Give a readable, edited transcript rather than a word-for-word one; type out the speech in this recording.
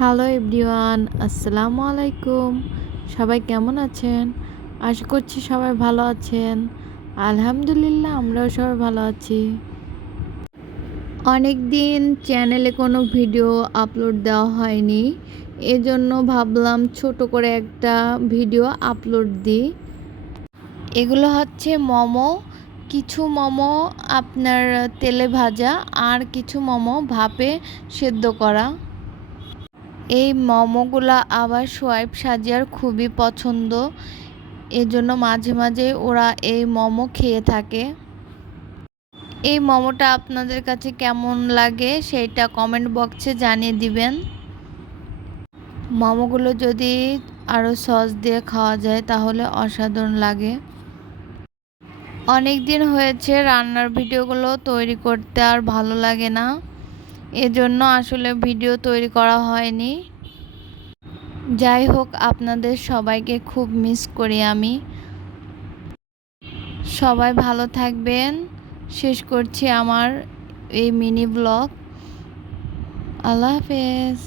Hello everyone, আসসালামু আলাইকুম। সবাই কেমন আছেন? আশা করছি সবাই ভালো আছেন। আলহামদুলিল্লাহ, আমরাও সবাই ভালো আছি। অনেক দিন চ্যানেলে কোনো ভিডিও আপলোড দেওয়া হয়নি, এজন্য ভাবলাম ছোট করে একটা ভিডিও আপলোড দিই। এগুলো হচ্ছে মোমো। কিছু মোমো আপনার তেলে ভাজা, আর কিছু মোমো ভাপে সেদ্ধ করা। এই মোমোগুলা আবার সোয়াইব সাজিয়ার খুবই পছন্দ, এজন্য মাঝে মাঝে ওরা এই মোমো খেয়ে থাকে। এই মোমোটা আপনাদের কাছে কেমন লাগে সেইটা কমেন্ট বক্সে জানিয়ে দিবেন। মোমোগুলো যদি আরও সস দিয়ে খাওয়া যায় তাহলে অসাধারণ লাগে। অনেক দিন হয়েছে রান্নার ভিডিওগুলো তৈরি করতে আর ভালো লাগে না, এজন্য আসলে ভিডিও তৈরি করা হয়নি। যাই হোক, আপনাদের সবাইকে খুব মিস করি আমি। সবাই ভালো থাকবেন। শেষ করছি আমার এই মিনি ব্লগ। আল্লাহ হাফেজ।